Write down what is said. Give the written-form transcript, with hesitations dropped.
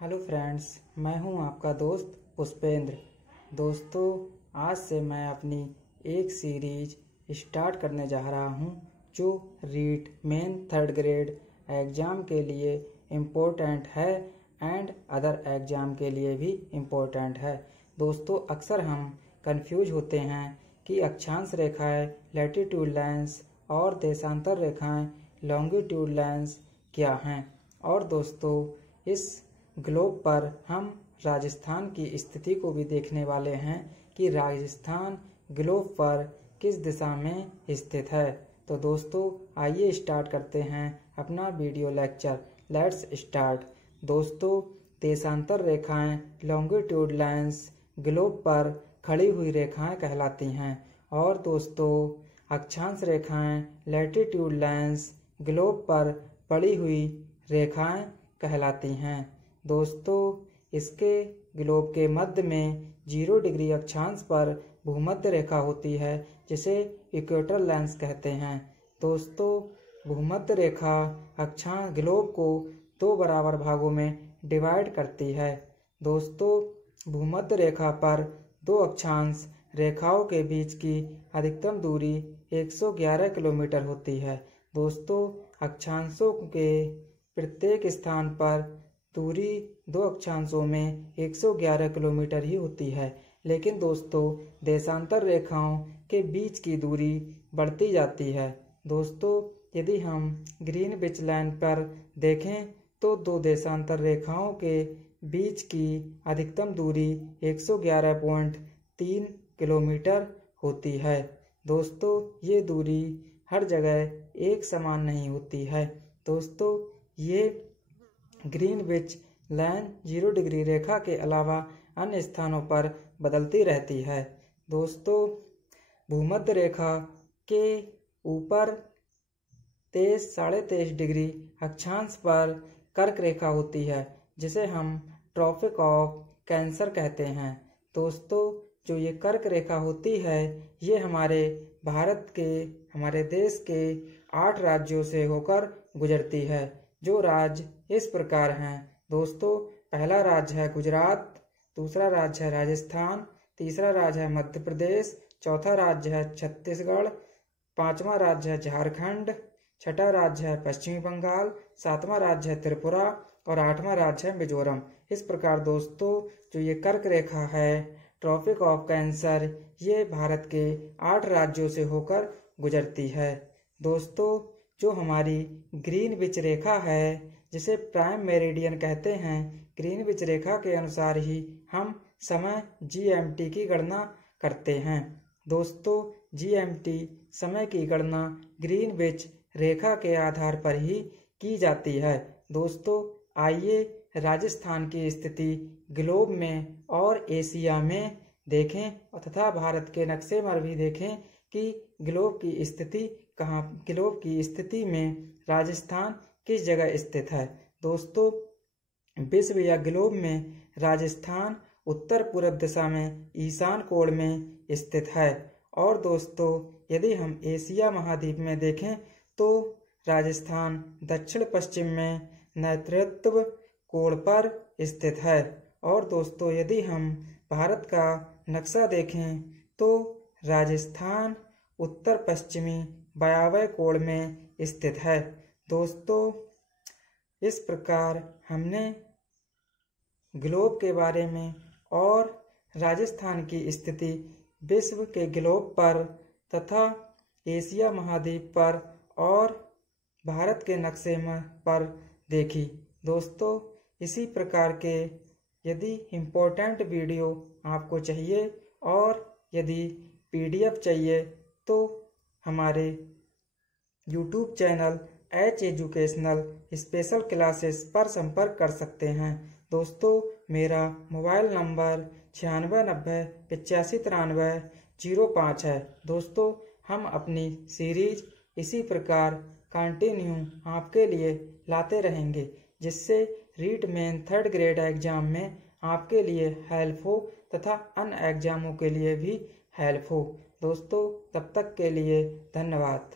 Hello friends, मैं हूं आपका दोस्त पुष्पेंद्र। दोस्तों, आज से मैं अपनी एक सीरीज स्टार्ट करने जा रहा हूं जो REET main third grade exam के लिए इम्पोर्टेंट है एंड अदर एग्ज़ाम के लिए भी इम्पोर्टेंट है। दोस्तों, अक्सर हम कंफ्यूज होते हैं कि अक्षांश रेखाएं लैटिट्यूड लाइन्स और देशांतर रेखाएं लॉन्गिट्यूड लाइन्स क्या हैं। और दोस्तों, इस ग्लोब पर हम राजस्थान की स्थिति को भी देखने वाले हैं कि राजस्थान ग्लोब पर किस दिशा में स्थित है। तो दोस्तों, आइए स्टार्ट करते हैं अपना वीडियो लेक्चर। Let's start. दोस्तों, देशांतर रेखाएं लॉन्गिट्यूड लाइन्स ग्लोब पर खड़ी हुई रेखाएं कहलाती हैं और दोस्तों, अक्षांश रेखाएं लैटिट्यूड लाइन्स ग्लोब पर पड़ी हुई रेखाएं कहलाती हैं। दोस्तों, इसके ग्लोब के मध्य में 0 डिग्री अक्षांश पर भूमध्य रेखा होती है जिसे इक्वेटर लाइन्स कहते हैं। दोस्तों, भूमध्य रेखा अक्षांश ग्लोब को 2 बराबर भागों में डिवाइड करती है। दोस्तों, भूमध्य रेखा पर 2 अक्षांश रेखाओं के बीच की अधिकतम दूरी 111 किलोमीटर होती है। दोस्तों, अक्षांशों के प्रत्येक स्थान पर दूरी 2 अक्षांशों में 111 किलोमीटर ही होती है, लेकिन दोस्तों देशांतर रेखाओं के बीच की दूरी बढ़ती जाती है। दोस्तों, यदि हम ग्रीनविच लाइन पर देखें तो 2 देशांतर रेखाओं के बीच की अधिकतम दूरी 111.3 किलोमीटर होती है। दोस्तों, ये दूरी हर जगह एक समान नहीं होती है। दोस्तों, ये ग्रीनविच लाइन 0 डिग्री रेखा के अलावा अन्य स्थानों पर बदलती रहती है। दोस्तों, भूमध्य रेखा के ऊपर 23-23.5 डिग्री अक्षांश पर कर्क रेखा होती है जिसे हम ट्रॉपिक ऑफ कैंसर कहते हैं। दोस्तों, जो ये कर्क रेखा होती है ये हमारे देश के 8 राज्यों से होकर गुजरती है। जो राज्य इस प्रकार हैं। दोस्तों, पहला राज्य है गुजरात, दूसरा राज्य है राजस्थान, तीसरा राज्य है मध्य प्रदेश, चौथा राज्य है छत्तीसगढ़, 5वां राज्य है झारखंड, छठा राज्य है पश्चिमी बंगाल, 7वां राज्य है त्रिपुरा और 8वां राज्य है मिजोरम। इस प्रकार दोस्तों, जो ये कर्क रेखा है ट्रॉपिक ऑफ कैंसर, ये भारत के 8 राज्यों से होकर गुजरती है। दोस्तों, जो हमारी ग्रीनविच रेखा है जिसे प्राइम मेरिडियन कहते हैं, ग्रीनविच रेखा के अनुसार ही हम समय GMT की गणना करते हैं। दोस्तों, GMT समय की गणना ग्रीनविच रेखा के आधार पर ही की जाती है। दोस्तों, आइए राजस्थान की स्थिति ग्लोब में और एशिया में देखें तथा भारत के नक्शे पर भी देखें कि ग्लोब की स्थिति में राजस्थान किस जगह स्थित है। दोस्तों, विश्व या ग्लोब में राजस्थान उत्तर पूर्व दिशा में ईशान कोण में स्थित है। और दोस्तों, यदि हम एशिया महाद्वीप में देखें तो राजस्थान दक्षिण पश्चिम में नैऋत्य कोण पर स्थित है। और दोस्तों, यदि हम भारत का नक्शा देखें तो राजस्थान उत्तर पश्चिमी वायव्य कोण में स्थित है। दोस्तों, इस प्रकार हमने ग्लोब के बारे में और राजस्थान की स्थिति विश्व के ग्लोब पर तथा एशिया महाद्वीप पर और भारत के नक्शे पर देखी। दोस्तों, इसी प्रकार के यदि इम्पोर्टेंट वीडियो आपको चाहिए और यदि PDF चाहिए तो हमारे YouTube channel H educational special classes पर संपर्क कर सकते हैं। दोस्तों, मेरा मोबाइल नंबर 9690859305 है। दोस्तों, हम अपनी सीरीज इसी प्रकार कंटिन्यू आपके लिए लाते रहेंगे जिससे REET main third grade exam में आपके लिए हेल्प हो तथा अन्य एग्जामों के लिए भी हेल्प हो। दोस्तों, तब तक के लिए धन्यवाद।